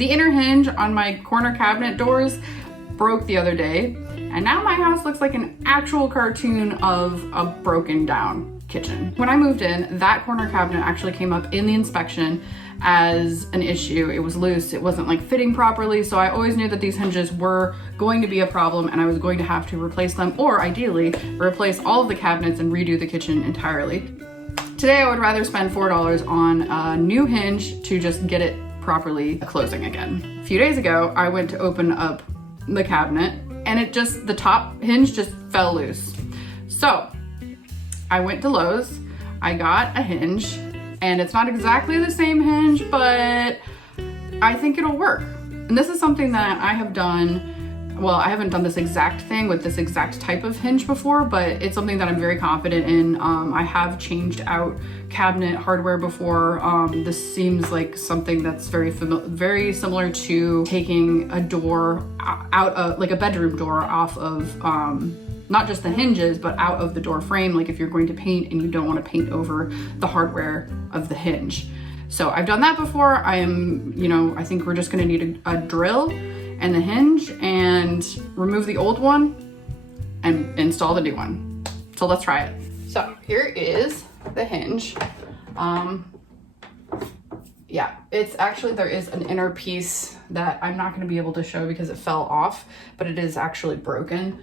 The inner hinge on my corner cabinet doors broke the other day, and now my house looks like an actual cartoon of a broken down kitchen. When I moved in, that corner cabinet actually came up in the inspection as an issue. It was loose, it wasn't like fitting properly, so I always knew that these hinges were going to be a problem and I was going to have to replace them, or ideally replace all of the cabinets and redo the kitchen entirely. Today I would rather spend $4 on a new hinge to just get it properly closing again. A few days ago, I went to open up the cabinet and the top hinge just fell loose. So I went to Lowe's, I got a hinge, and it's not exactly the same hinge, but I think it'll work. And this is something that I have done. Well, I haven't done this exact thing with this exact type of hinge before, but it's something that I'm very confident in. I have changed out cabinet hardware before. This seems like something that's very similar to taking a door out of, like a bedroom door, off of not just the hinges, but out of the door frame, like if you're going to paint and you don't want to paint over the hardware of the hinge. So I've done that before. I think we're just gonna need a drill and the hinge and remove the old one and install the new one. So let's try it. So here is the hinge. Yeah, it's actually, there is an inner piece that I'm not gonna be able to show because it fell off, but it is actually broken.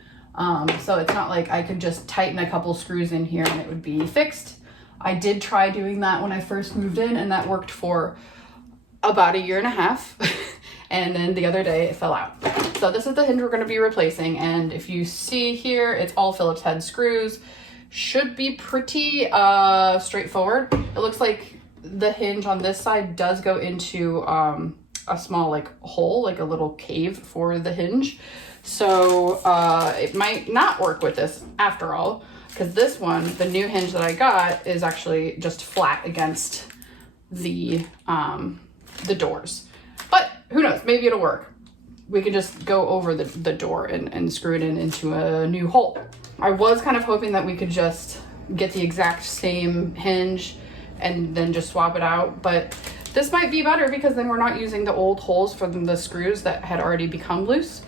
So it's not like I could just tighten a couple screws in here and it would be fixed. I did try doing that when I first moved in, and that worked for about a year and a half. And then the other day it fell out. So this is the hinge we're going to be replacing. And if you see here, it's all Phillips head screws. Should be pretty straightforward. It looks like the hinge on this side does go into a small like hole, like a little cave for the hinge. So it might not work with this after all, because this one, the new hinge that I got, is actually just flat against the doors. But who knows, maybe it'll work. We can just go over the door and screw it into a new hole. I was kind of hoping that we could just get the exact same hinge and then just swap it out, but this might be better because then we're not using the old holes for the screws that had already become loose.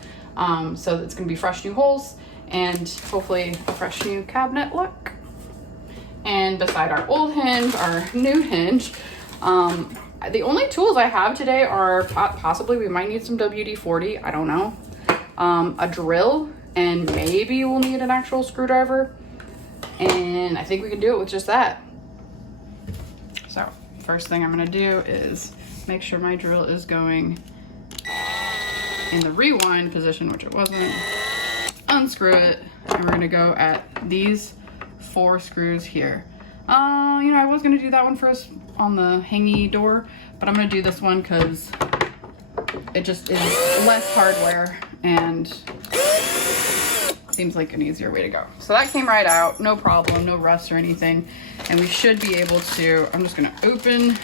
So it's gonna be fresh new holes and hopefully a fresh new cabinet look. And beside our old hinge, our new hinge, the only tools I have today are possibly, we might need some WD-40, I don't know, a drill, and maybe we'll need an actual screwdriver. And I think we can do it with just that. So first thing I'm gonna do is make sure my drill is going in the rewind position, which it wasn't. Unscrew it, and we're gonna go at these 4 screws here. I was gonna do that one first on the hangy door, but I'm gonna do this one because it just is less hardware and seems like an easier way to go. So that came right out, no problem, no rust or anything. And we should be able to, I'm just gonna open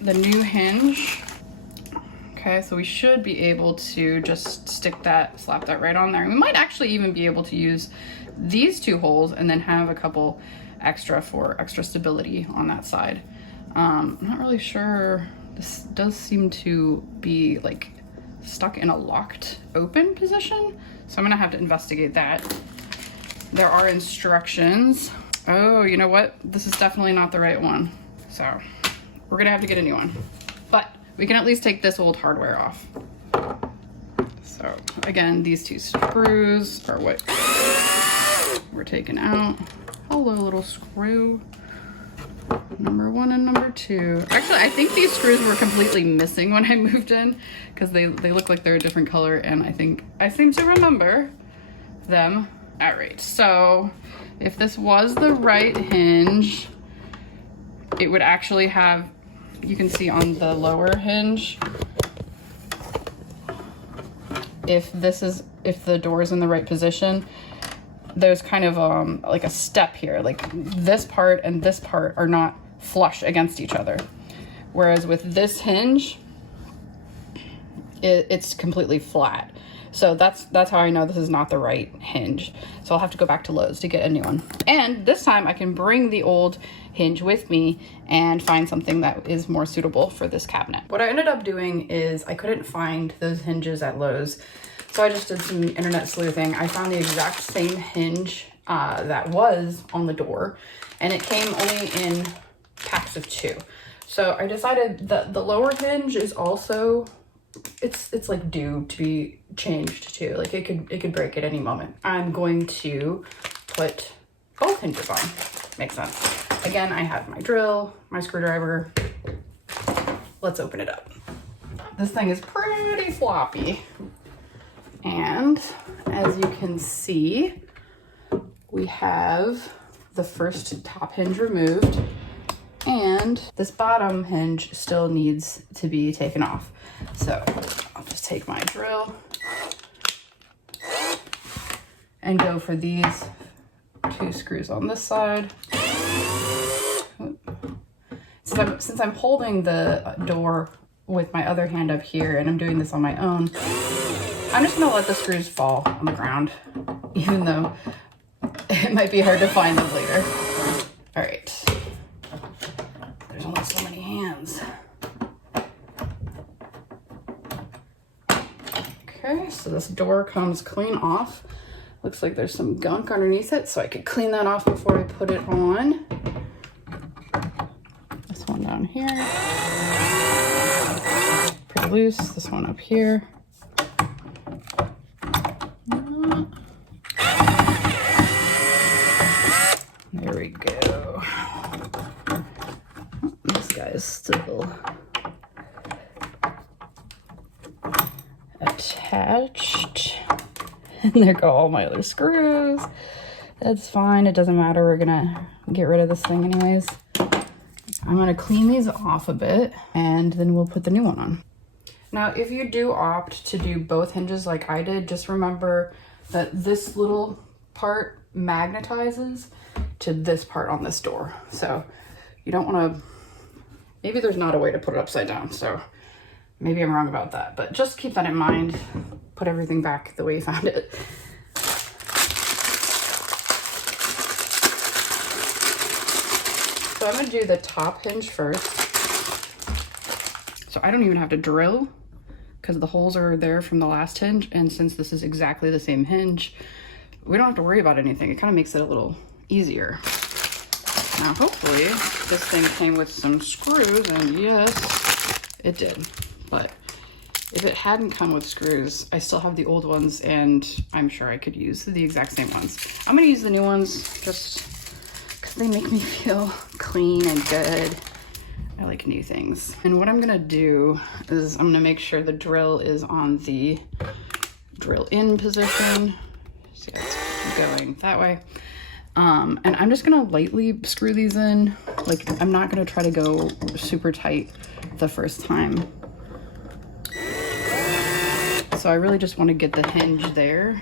the new hinge. Okay, so we should be able to just slap that right on there. And we might actually even be able to use these 2 holes and then have a couple extra for extra stability on that side. I'm not really sure. This does seem to be like stuck in a locked open position. So I'm gonna have to investigate that. There are instructions. Oh, you know what? This is definitely not the right one. So we're gonna have to get a new one. But we can at least take this old hardware off. So again, these 2 screws are what we're taking out. Hello, little screw. Number 1 and number 2. Actually, I think these screws were completely missing when I moved in because they look like they're a different color, and I think I seem to remember them. All right, so if this was the right hinge, it would actually have, you can see on the lower hinge, if the door is in the right position, there's kind of like a step here, like this part and this part are not flush against each other. Whereas with this hinge, it's completely flat. So that's how I know this is not the right hinge. So I'll have to go back to Lowe's to get a new one. And this time I can bring the old hinge with me and find something that is more suitable for this cabinet. What I ended up doing is I couldn't find those hinges at Lowe's. So I just did some internet sleuthing. I found the exact same hinge that was on the door, and it came only in packs of 2. So I decided that the lower hinge is also, it's like due to be changed too. Like it could break at any moment. I'm going to put both hinges on. Makes sense. Again, I have my drill, my screwdriver. Let's open it up. This thing is pretty floppy. And as you can see, we have the first top hinge removed, and this bottom hinge still needs to be taken off. So I'll just take my drill and go for these 2 screws on this side. Since I'm holding the door with my other hand up here and I'm doing this on my own, I'm just gonna let the screws fall on the ground, even though it might be hard to find them later. All right, there's only so many hands. Okay, so this door comes clean off. Looks like there's some gunk underneath it, so I could clean that off before I put it on. This one down here, pretty loose. This one up here. There we go. This guy is still attached. And there go all my other screws. That's fine, it doesn't matter. We're gonna get rid of this thing anyways. I'm gonna clean these off a bit and then we'll put the new one on. Now, if you do opt to do both hinges like I did, just remember that this little part magnetizes to this part on this door. So you don't want to, maybe there's not a way to put it upside down. So maybe I'm wrong about that, but just keep that in mind. Put everything back the way you found it. So I'm gonna do the top hinge first. So I don't even have to drill because the holes are there from the last hinge. And since this is exactly the same hinge, we don't have to worry about anything. It kind of makes it a little easier. Now, hopefully this thing came with some screws, and yes, it did. But if it hadn't come with screws, I still have the old ones, and I'm sure I could use the exact same ones. I'm gonna use the new ones just because they make me feel clean and good. I like new things. And what I'm gonna do is I'm gonna make sure the drill is on the drill in position. See how it's going that way. And I'm just gonna lightly screw these in. Like, I'm not gonna try to go super tight the first time. So I really just want to get the hinge there.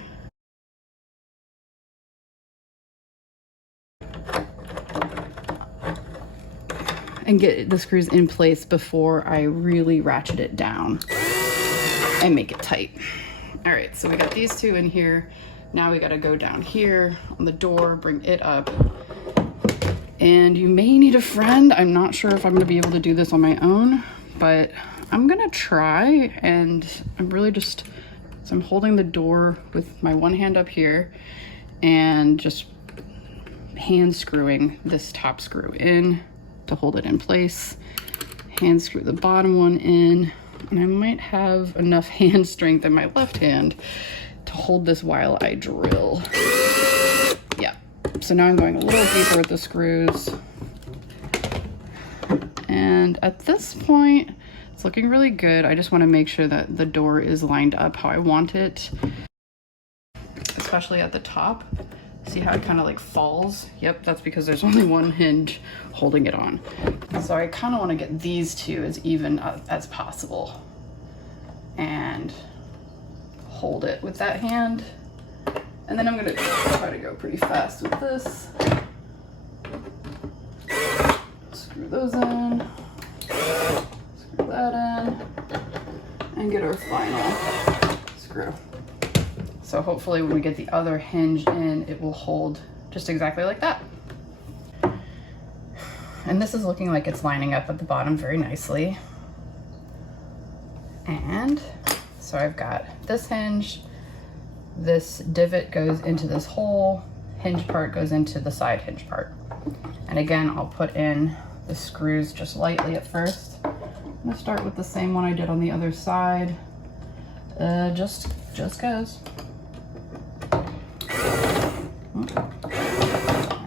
And get the screws in place before I really ratchet it down and make it tight. All right, so we got these 2 in here. Now we gotta go down here on the door, bring it up. And you may need a friend. I'm not sure if I'm gonna be able to do this on my own, but I'm gonna try. And I'm really just, so I'm holding the door with my one hand up here and just hand screwing this top screw in to hold it in place. Hand screw the bottom one in, and I might have enough hand strength in my left hand to hold this while I drill. Yeah, so now I'm going a little deeper with the screws. And at this point, it's looking really good. I just want to make sure that the door is lined up how I want it, especially at the top. See how it kind of like falls? Yep, that's because there's only one hinge holding it on. So I kind of want to get these 2 as even as possible and hold it with that hand. And then I'm gonna try to go pretty fast with this. Screw those in, screw that in, and get our final screw. So hopefully when we get the other hinge in, it will hold just exactly like that. And this is looking like it's lining up at the bottom very nicely. And so I've got this hinge, this divot goes into this hole, hinge part goes into the side hinge part. And again, I'll put in the screws just lightly at first. I'm gonna start with the same one I did on the other side. Just goes. All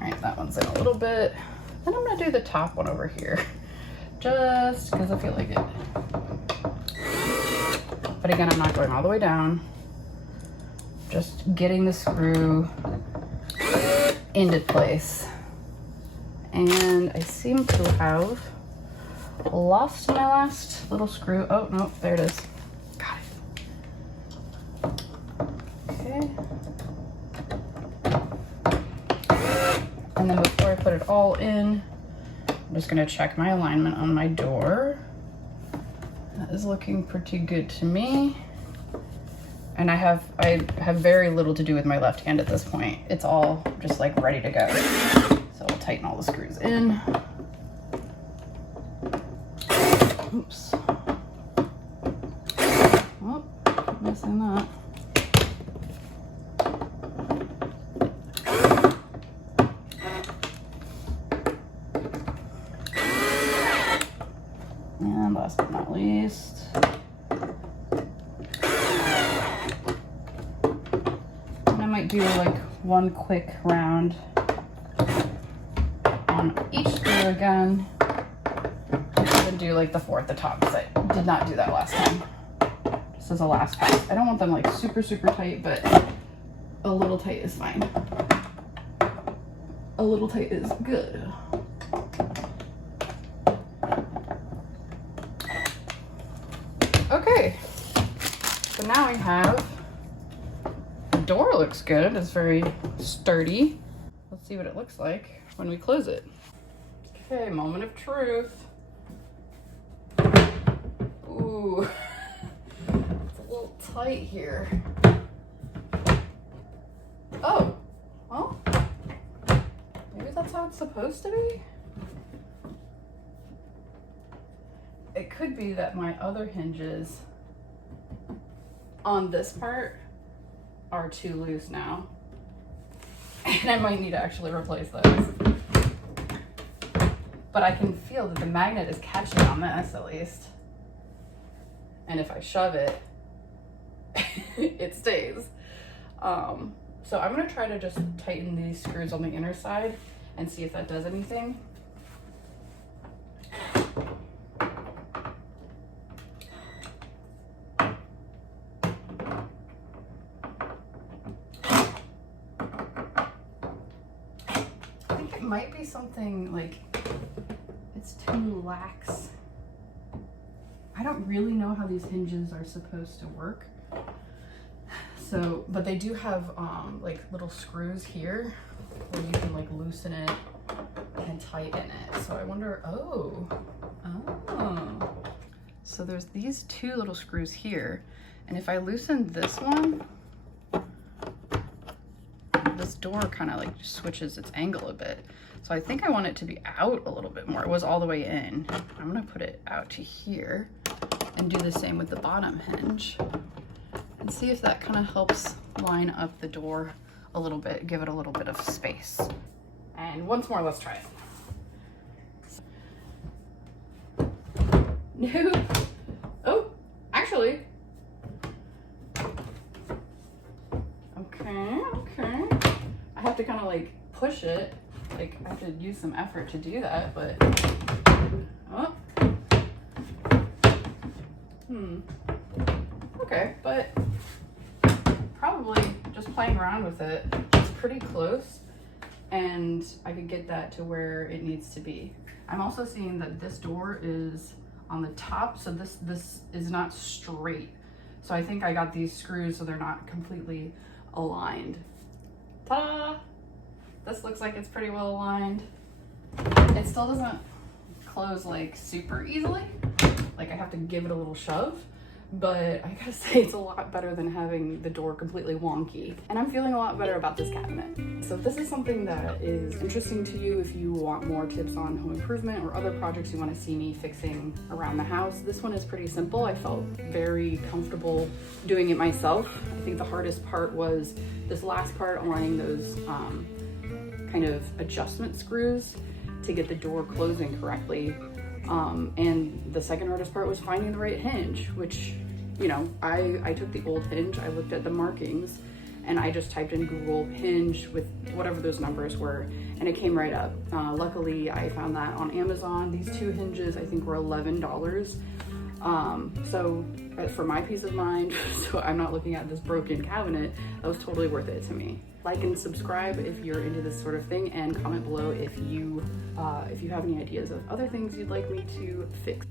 right, that one's in a little bit. Then I'm gonna do the top one over here, just because I feel like it. But again, I'm not going all the way down. Just getting the screw into place. And I seem to have lost my last little screw. Oh, no, there it is. Got it. Okay. And then before I put it all in, I'm just gonna check my alignment on my door. That is looking pretty good to me. And I have very little to do with my left hand at this point. It's all just like ready to go. So I'll tighten all the screws in. Oops. Oh, missing that. And last but not least, and I might do like one quick round on each screw again. And do like the four at the top because I did not do that last time. Just as a last pass. I don't want them like super tight, but a little tight is fine. A little tight is good. Okay, so now I have, the door looks good, it's very sturdy. Let's see what it looks like when we close it. Okay, moment of truth. Ooh, it's a little tight here. Oh, well, maybe that's how it's supposed to be? It could be that my other hinges on this part are too loose now. And I might need to actually replace those. But I can feel that the magnet is catching on this at least. And if I shove it, it stays. So I'm gonna try to just tighten these screws on the inner side and see if that does anything. Might be something like it's too lax. I don't really know how these hinges are supposed to work. So, but they do have like little screws here where you can like loosen it and tighten it. So I wonder, oh. So there's these two little screws here. And if I loosen this one, this door kind of like switches its angle a bit. So I think I want it to be out a little bit more. It was all the way in. I'm gonna put it out to here and do the same with the bottom hinge and see if that kind of helps line up the door a little bit, give it a little bit of space. And once more, let's try it. No. Oh, actually. Okay. I have to kind of like push it. Like I have to use some effort to do that, but oh. Okay, but probably just playing around with it, it's pretty close and I could get that to where it needs to be. I'm also seeing that this door is on the top, so this is not straight. So I think I got these screws so they're not completely aligned. Ta-da! This looks like it's pretty well aligned. It still doesn't close like super easily. Like I have to give it a little shove, but I gotta say it's a lot better than having the door completely wonky. And I'm feeling a lot better about this cabinet. So if this is something that is interesting to you, if you want more tips on home improvement or other projects you want to see me fixing around the house, this one is pretty simple. I felt very comfortable doing it myself. I think the hardest part was this last part, aligning those kind of adjustment screws to get the door closing correctly. And the second hardest part was finding the right hinge, which, you know, I took the old hinge, I looked at the markings, and I just typed in Google hinge with whatever those numbers were, and it came right up. Luckily, I found that on Amazon. These two hinges, I think, were $11. So for my peace of mind, so I'm not looking at this broken cabinet, that was totally worth it to me. Like and subscribe if you're into this sort of thing, and comment below if you have any ideas of other things you'd like me to fix.